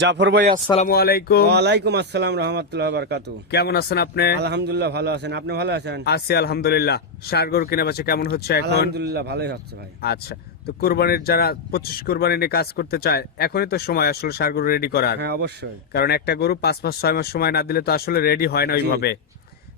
জাফর ভাই আসসালামু আলাইকুম। ওয়ালাইকুম আসসালাম রহমতুল্লাহ বারকাতু কেমন আছেন আপনি? আলহামদুলিল্লাহ ভালো আছেন। আপনি ভালো আছেন? আছি আলহামদুলিল্লাহ। সার গরু কেনা বেচা কেমন হচ্ছে এখন? আলহামদুলিল্লাহ ভালোই হচ্ছে ভাই। আচ্ছা তো কোরবানির যারা পঁচিশ কোরবানি নিয়ে কাজ করতে চায় এখনই তো সময় আসলে সার গরু রেডি করার। হ্যাঁ অবশ্যই। কারণ একটা গরু পাঁচ পাঁচ ছয় মাস সময় না দিলে তো আসলে রেডি হয় না ওইভাবে।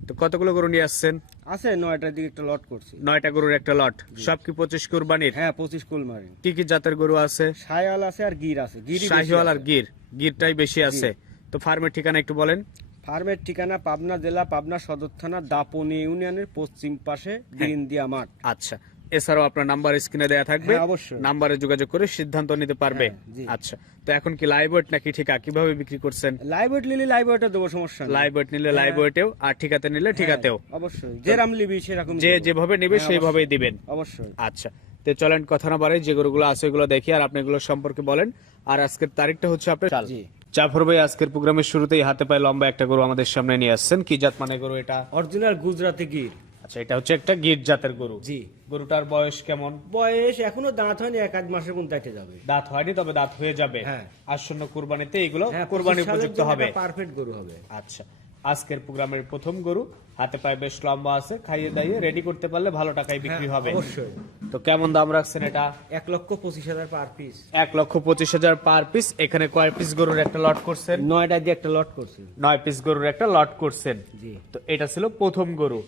তো কতগুলো গরু নিয়ে আসছেন? আছে নয়টার দিকে একটা লট করছি। নয়টা গরুর একটা লট সব কি পঁচিশ কোরবানির? হ্যাঁ পঁচিশ মারি কি কি জাতের গরু আছে? সাইওয়াল আছে আর গির আছে। গির সাইওয়াল আর গির। গিরটাই বেশি আছে। তো ফার্মের ঠিকানা একটু বলেন। ফার্মের ঠিকানা পাবনা জেলা পাবনা সদর থানা দাপন ইউনিয়নের পশ্চিম পাশে দিনদিয়া মাঠ। আচ্ছা। এছাড়াও আপনার নাম্বার স্ক্রিনে দেয়া থাকবে। হ্যাঁ, অবশ্যই। নাম্বারে যোগাযোগ করে সিদ্ধান্ত নিতে পারবে। হ্যাঁ, আচ্ছা তো এখন কি লাইভ ওয়েট নাকি ঠিকা কীভাবে বিক্রি করছেন? লাইভ ওয়েট নিলে লাইভ ওয়েটে দেবো সমস্যা নেই। লাইভ ওয়েট নিলে লাইভ ওয়েটেও আর ঠিকাতে নিলে ঠিকাতেও হ্যাঁ, অবশ্যই। যেরাম লিবি সেরকম যে যেভাবে নেবে হ্যাঁ, সেইভাবেই দিবেন। অবশ্যই। আচ্ছা তো চলেন কথা না বাড়াই যে গরুগুলো আছে এগুলো দেখি আর আপনি এগুলো সম্পর্কে বলেন। আর আজকের তারিখটা হচ্ছে আপনার জি। জাফর ভাই আজকের প্রোগ্রামের শুরুতেই হাতে পায়ে লম্বা একটা গরু আমাদের সামনে নিয়ে আসছেন। কি জাত মানে গরু এটা? অরিজিনাল গুজরাতি গির। আচ্ছা এটা হচ্ছে একটা গির জাতের গরু। জি। গরুটার বয়স কেমন? বয়স এখনও দাঁত হয়নি এক আধ মাসের মধ্যে দেখে যাবে। দাঁত হয়নি তবে দাঁত হয়ে যাবে। হ্যাঁ। আসন্ন কুরবানিতে এগুলো হ্যাঁ কুরবানি উপযুক্ত হবে। পারফেক্ট গরু হবে। আচ্ছা। আজকের প্রোগ্রামের প্রথম গরু হাতে পায়ে বেশ লম্বা আছে খাইয়ে দাইয়ে রেডি করতে পারলে ভালো টাকায় বিক্রি হ্যাঁ, হবে। অবশ্যই। তো কেমন দাম রাখছেন এটা? এক লক্ষ পঁচিশ হাজার পার পিস এক লক্ষ পঁচিশ হাজার পার পিস এখানে কয় পিস গরুর একটা লট করছেন? নয়টা দিয়ে একটা লট করছেন নয় পিস গরুর একটা লট করছেন। জি। তো এটা ছিল প্রথম গরু।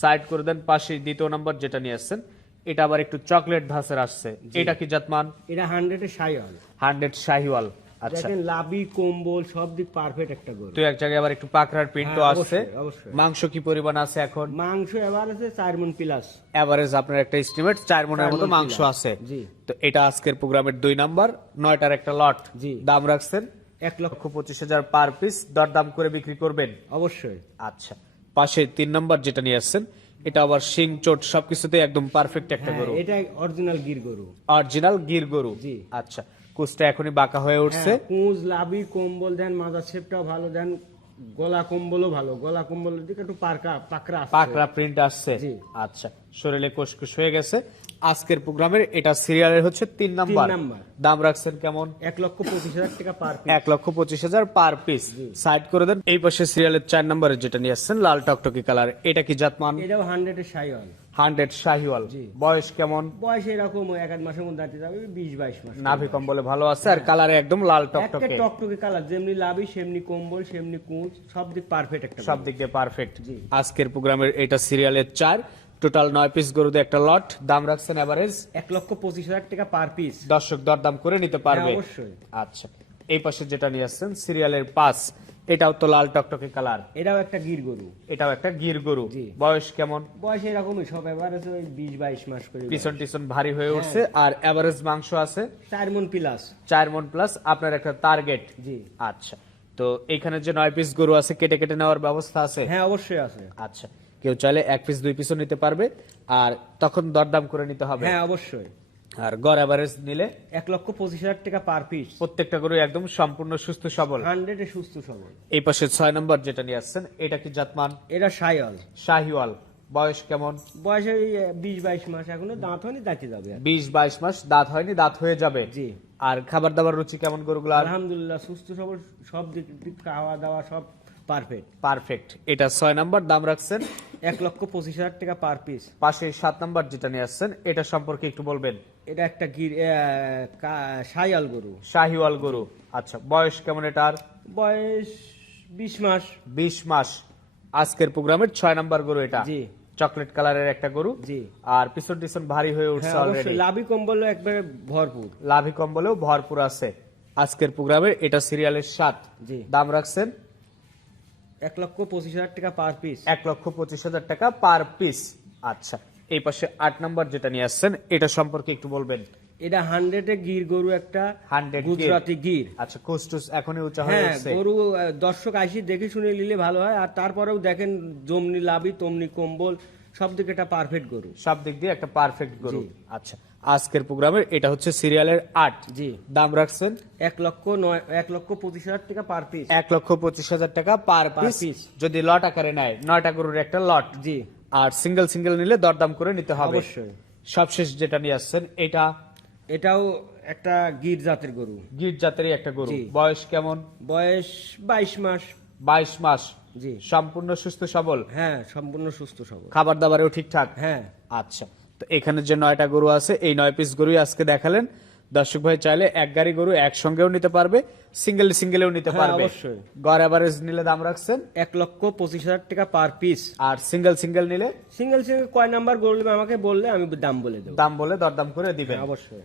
সাইড করে দেন পাশে দ্বিতীয় নম্বর যেটা নিয়ে আসছেন। এটা আবার একটু চকলেট ধাসের আসছে। এটা কি জাতমান? এটা হান্ড্রেডে হল হান্ড্রেড শাহিওয়াল। দেখেন লাভি কম্বল সব দিক পারফেক্ট একটা গরু। তো এক জায়গায় আবার একটু পাকড়ার প্রিন্টও হ্যাঁ, আসছে। মাংস কি পরিমাণ আছে এখন? মাংস এবার আছে চার মন প্লাস এভারেজ আপনার একটা এস্টিমেট চার মনের চার মতো মাংস আছে। জি। তো এটা আজকের প্রোগ্রামের দুই নাম্বার নয়টার একটা লট জি। দাম রাখছেন? এক লক্ষ। পঁচিশ হাজার পার পিস দরদাম করে বিক্রি করবেন? অবশ্যই। আচ্ছা পাশে তিন নম্বর যেটা নিয়ে আসছেন এটা আবার শিং চোট সবকিছুতে একদম পারফেক্ট একটা হ্যাঁ গরু। এটা অরিজিনাল গির গরু। অরিজিনাল গির গরু। জি। আচ্ছা কুচটা এখনই বাঁকা হয়ে উঠছে। হ্যাঁ, কুঁজ লাভি কম্বল দেন মাজার শেপটাও ভালো দেন গলা কম্বলও ভালো। গলা কম্বলের দিকে একটু পাকড়া আছে। পাকড়া প্রিন্ট আসছে। আচ্ছা শরীরে কোষকুষ হয়ে গেছে। আজকের প্রোগ্রামের এটা সিরিয়ালের হচ্ছে তিন নাম্বার। নাম্বার। দাম রাখছেন কেমন? এক লক্ষ পঁচিশ হাজার টাকা পার পিস এক লক্ষ পঁচিশ হাজার পার পিস সাইড করে দেন। এই পাশে সিরিয়ালের চার নম্বরের যেটা নিয়ে আসছেন লাল টকটকি কালার এটা কি জাতমান? এটাও হান্ড্রেডে সাই হল হান্ড্রেড শাহিওয়াল। বয়স কেমন? বয়স এরকম এক আধ মাসের মধ্যে যাবে বিশ বাইশ মাস। নাভি কম্বলে ভালো আছে আর কালারে একদম লাল টকটকে। টকটকে কালার যেমনি লাভি সেমনি কম্বল সেমনি কুঁচ সব দিক পারফেক্ট একটা সব দিক দিয়ে পারফেক্ট আজকের প্রোগ্রামের এটা সিরিয়ালের চার টোটাল নয় পিস গরুতে একটা লট দাম রাখছেন এভারেজ এক লক্ষ পঁচিশ হাজার টাকা পার পিস দর্শক দরদাম করে নিতে পারবে। হ্যাঁ, অবশ্যই। আচ্ছা এই পাশে যেটা নিয়ে আসছেন সিরিয়ালের পাঁচ এটাও তো লাল টকটকে কালার। এটাও একটা গির গরু। এটাও একটা গির গরু। বয়স কেমন? বয়স এরকমই সব আছে ওই বিশ বাইশ মাস করে পিছন টিছন ভারী হয়ে উঠছে আর এভারেজ মাংস আছে? চার মন প্লাস চার মন প্লাস আপনার একটা টার্গেট জি। আচ্ছা তো এখানে যে নয় পিস গরু আছে কেটে কেটে নেওয়ার ব্যবস্থা আছে? হ্যাঁ অবশ্যই আছে। আচ্ছা কেউ চাইলে এক পিস দুই পিসও নিতে পারবে আর তখন দরদাম করে নিতে হবে। হ্যাঁ অবশ্যই। আর গড় এভারেজ নিলে এক লক্ষ পঁচিশ হাজার টাকা পার পিস প্রত্যেকটা গরু একদম সম্পূর্ণ সুস্থ সবল। হান্ড্রেডে সুস্থ সবল। এই পাশে ছয় নম্বর যেটা নিয়ে আসছেন এটা কি জাতমান? এটা সাইল শাহিওয়াল। বয়স কেমন? বয়স ওই বিশ বাইশ মাস। এখনও দাঁত হয়নি দাঁতে যাবে বিশ বাইশ মাস দাঁত হয়নি দাঁত হয়ে যাবে। জি। আর খাবার দাবার রুচি কেমন গরুগুলো আলহামদুলিল্লাহ সুস্থ সবল সব দিক খাওয়া দাওয়া সব পারফেক্ট পারফেক্ট এটা ছয় নম্বর দাম রাখছেন এক লক্ষ পঁচিশ হাজার টাকা পার পিস পাশে সাত নম্বর যেটা নিয়ে আসছেন এটা সম্পর্কে একটু বলবেন? এটা একটা গির সাইয়াল গরু। শাহিওয়াল গরু। আচ্ছা বয়স কেমন এটার? বয়স বিশ মাস। বিশ মাস। আজকের প্রোগ্রামের ছয় নম্বর গরু এটা। জি। চকলেট কালারের একটা গরু। জি। আর পিছন টিছন ভারী হয়ে উঠছে হ্যাঁ অলরেডি লাভি কম্বল একবারে ভরপুর। লাভি কম্বলেও ভরপুর আছে। আজকের প্রোগ্রামের এটা সিরিয়ালের সাত জি। দাম রাখছেন এক লক্ষ পঁচিশ হাজার টাকা পার পিস এক লক্ষ পঁচিশ হাজার টাকা পার পিস আচ্ছা এই পাশে আট নম্বর যেটা নিয়ে আসছেন এটা সম্পর্কে একটু বলবেন। এটা হান্ড্রেডে গির গরু একটা 100 গুজরাটি গির। আচ্ছা কোস্টুস এখনই উঁচা হয়ে হ্যাঁ গরু দর্শক আইসি দেখে শুনে নিলে ভালো হয়। আর তারপরেও দেখেন জমনি লাভি তমনি কম্বল সব দিকে একটা পারফেক্ট গরু। সব দিক দিয়ে একটা পারফেক্ট গরু। আচ্ছা আজকের প্রোগ্রামের এটা হচ্ছে সিরিয়ালের আট। জি। দাম রাখছেন? এক লক্ষ নয় এক লক্ষ পঁচিশ হাজার টাকা পার পিস এক লক্ষ পঁচিশ হাজার টাকা পার পিস যদি লট আকারে নেয় নয়টা গরুর একটা লট। জি। আর সিঙ্গেল সিঙ্গেল নিলে দরদাম করে নিতে হবে। অবশ্যই। সবশেষ যেটা নিয়ে আসছেন এটা এটাও একটা গির জাতের গরু। গির জাতেরই একটা গরু। বয়স কেমন? বয়স বাইশ মাস। বাইশ মাস। জি। সম্পূর্ণ সুস্থ সবল? হ্যাঁ সম্পূর্ণ সুস্থ সবল। খাবার দাবারেও ঠিকঠাক? হ্যাঁ। আচ্ছা। তো এখানে যে নয়টা গরু আছে এই নয় পিস গরুই আজকে দেখালেন। দর্শক ভাই চাইলে এক গাড়ি গরু একসঙ্গেও নিতে পারবে সিঙ্গেল সিঙ্গেলেও নিতে হ্যাঁ, পারবে। অবশ্যই। গড় অ্যাভারেজ নিলে দাম রাখছেন? এক লক্ষ পঁচিশ হাজার টাকা পার পিস আর সিঙ্গেল সিঙ্গেল নিলে? সিঙ্গেল সিঙ্গেল কয় নাম্বার গরু নেবে আমাকে বললে আমি দাম বলে দেবো। দাম বলে দরদাম করে দিবেন। অবশ্যই।